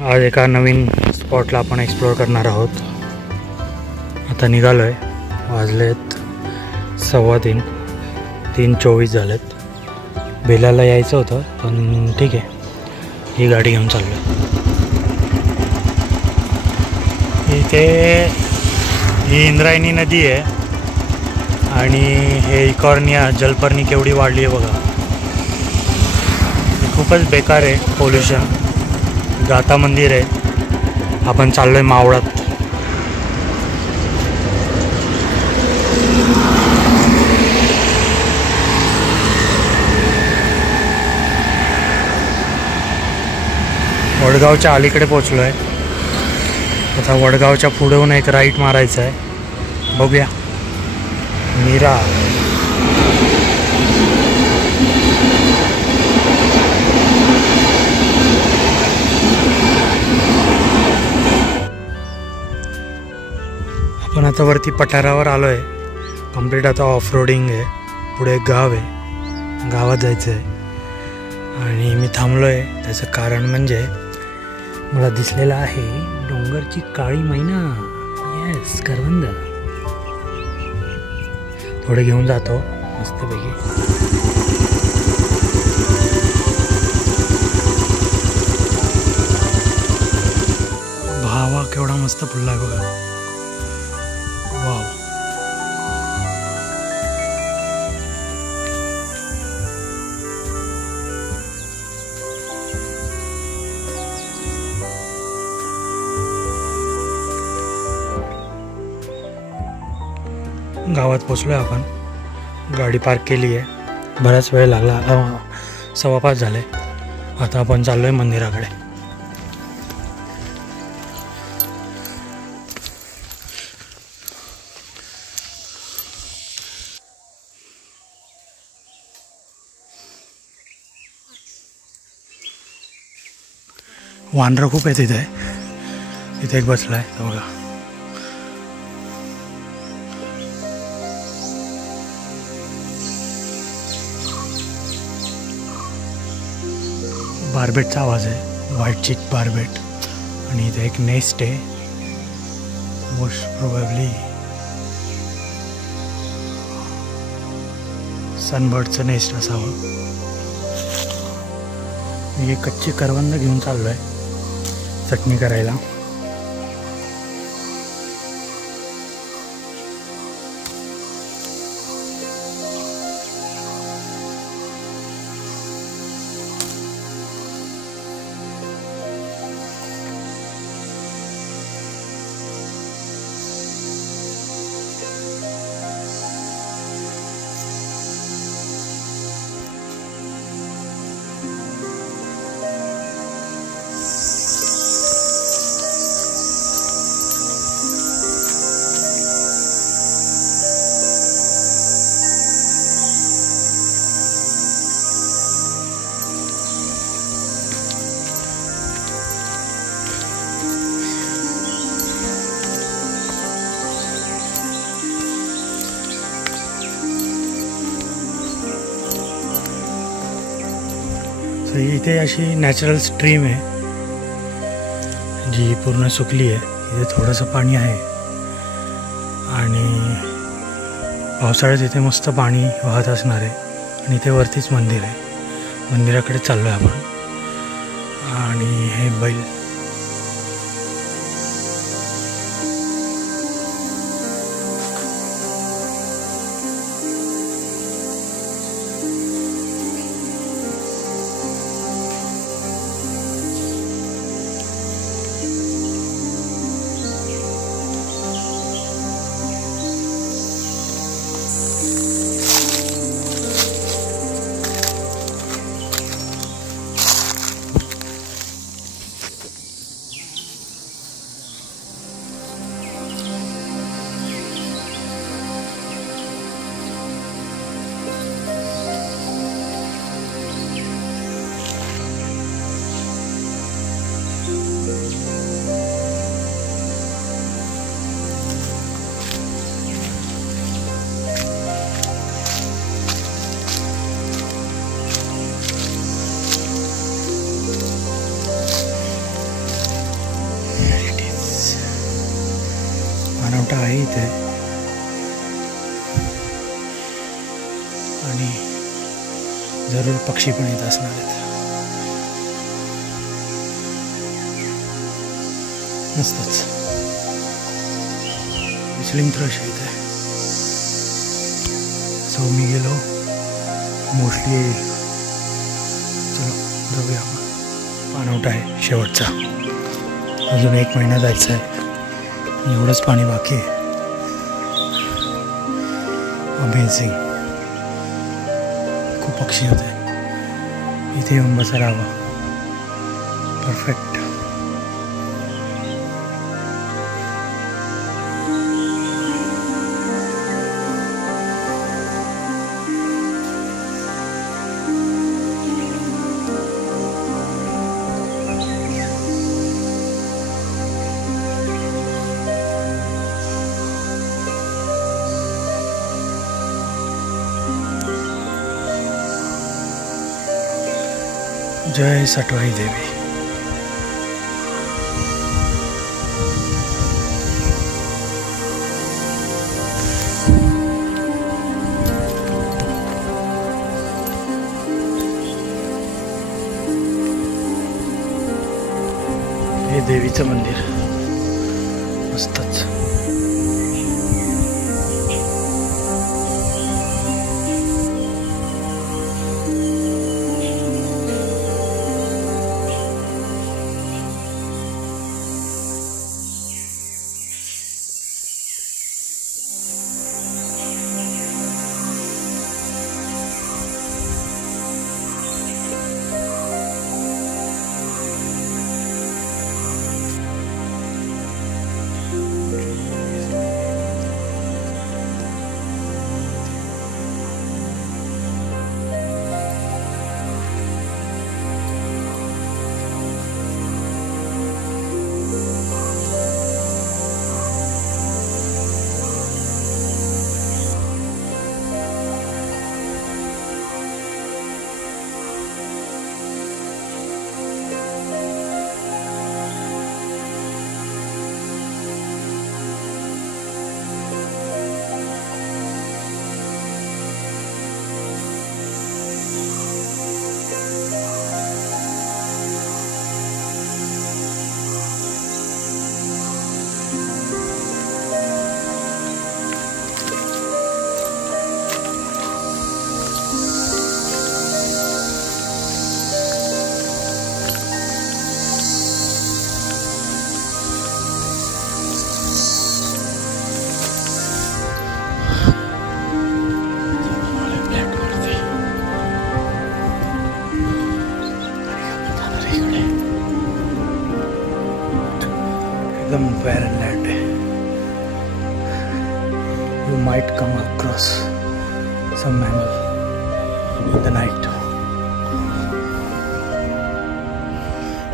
आज एका नवीन स्पॉटला आपण एक्सप्लोअर करणार आहोत। आता निघालो आहे, वाजलेत 3:15, 3:24 झालेत। बेलाला यायचं होतं पण ठीक आहे, ही गाडी घेऊन चाललो आहे। इथे ही इंद्रायणी नदी आहे आणि हे इकॉर्निया जलपर्णी केवढी वाढली आहे बघा। खूपच बेकार आहे, पोल्युशन। गाथा मंदिर आहे, आपण चाललोय मावळात। वडगावच्या अलीकडे पोचलो आहे। आता वडगावच्या पुढून एक राईट मारायचं आहे, बघूया। मीरा आपण आता वरती पठारावर आलो आहे। कंप्लीट आता ऑफ रोडिंग आहे। पुढे एक गाव आहे, गावात जायचं आहे आणि मी थांबलो आहे। त्याचं कारण म्हणजे मला दिसलेला आहे डोंगरची काळी मैना। येस, करवंद। थोडे घेऊन जातो मस्तपैकी। भावा केवढा मस्त फुलला आहे बघा। वाव, गावात पोचलोय आपण। गाडी पार्क केली आहे, बराच वेळ लागला, 5:15 झाले। आता आपण चाललोय मंदिराकडे। वानरं खूप आहेत इथे। इथे एक बसलाय तो बघा। बारबेटचा आवाज आहे, व्हाईट चिक बारबेट। आणि इथे एक नेस्ट आहे, मोस्ट प्रोबॅबली सनबर्डचं नेस्ट असावं। मी एक कच्ची करवंद घेऊन चाललो आहे चटणी करायला। इथे अशी नॅचरल स्ट्रीम आहे जी पूर्ण सुकली आहे। इथे थोडंसं पाणी आहे आणि पावसाळ्यात इथे मस्त पाणी वाहत असणार आहे। आणि इथे वरतीच मंदिर आहे, मंदिराकडे चाललो आहे आपण। आणि हे बैल पाणवठा आहे इथे आणि जरूर पक्षी पण येत असणार आहेत. मस्तच विचलिंग थ्रश आहे इथे. सो मी गेलो मोस्टली येईल. चलो जाऊया आपण. पाणवठा आहे शेवटचा. अजून 1 महिना जायचं आहे. एवढंच पाणी बाकी आहे. अमेझिंग. खूप पक्षी होते. इथे येऊन बसायला हवं. परफेक्ट. जय सटवाई देवी. हे देवीचं मंदिर मस्तच. एकदम barren land है. You might come across some mammal in the night.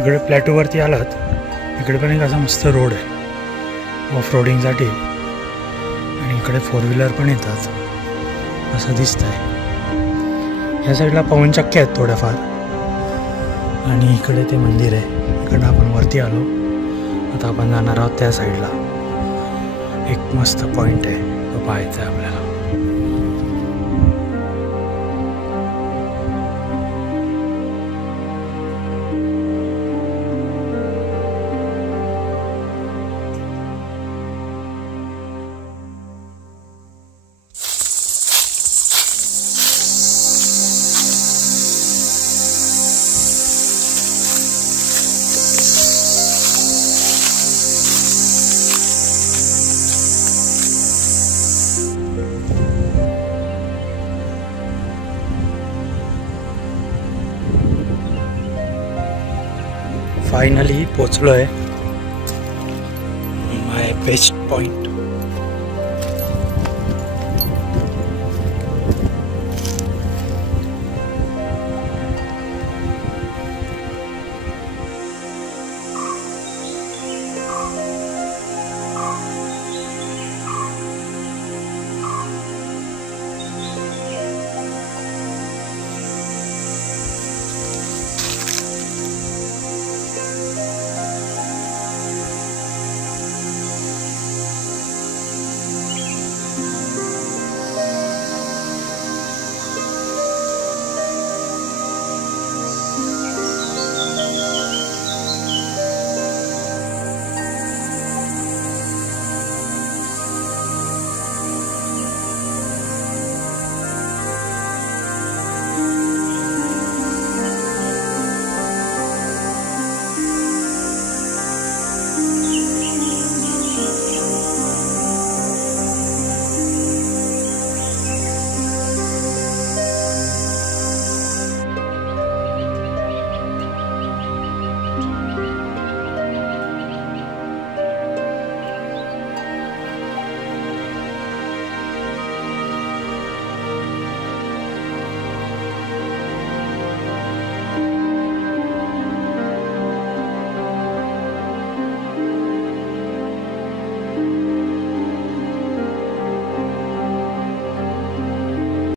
इकडे प्लॅटूवरती आलात. इकडे पण एक असा मस्त रोड आहे ऑफ रोडिंगसाठी आणि इकडे 4 व्हीलर पण येतात असं दिसत आहे. ह्या साईडला पवनचक्क्या आहेत थोड्याफार आणि इकडे ते मंदिर आहे. इकडनं आपण वरती आलो. आता आपण जाणार आहोत त्या साईडला. एक मस्त पॉईंट आहे तो पाहायचा आहे आपल्याला. फाइनली पोचलो आहे माय बेस्ट पॉइंट.